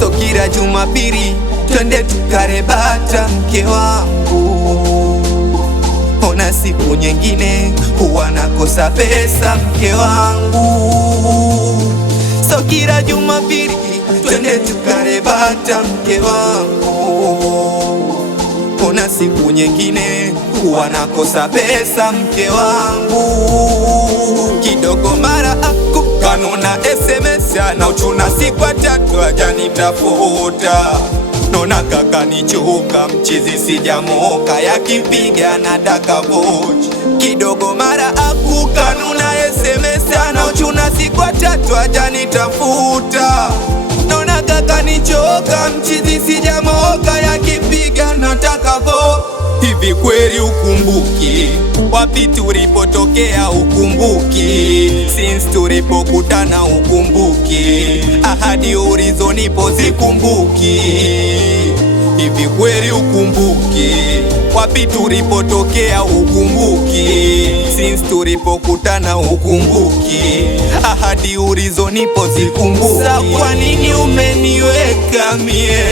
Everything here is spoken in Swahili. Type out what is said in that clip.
So kila Jumapili twende tukale bata mke wangu. Ona siku nyingine huwa nakosa pesa mke wangu. So kila Jumapili twende tukale bata mke wangu. Ona siku nyingine huwa nakosa pesa mke wangu. Kidogo mara kanuna SMS na uchuna siku 3 hajanitafuta. Nona kaka nichoka mchizi sijamoka, yakipiga nataka voice. Kidogo mara kanuna SMS na uchuna siku 3 hajanitafuta. Nona kaka nichoka mchizi sijamoka, yakipiga nataka voice. Hivi kweli ukumbuki wapi tulipotokea? Ukumbuki since tulipokutana? Ukumbuki ahadi ulizonipa? Zikumbuki. Hivi kweli ukumbuki wapi tulipotokea? Ukumbuki since tulipokutana? Ukumbuki ahadi ulizonipa? Zikumbuki. Sa kwa nini umeniweka mie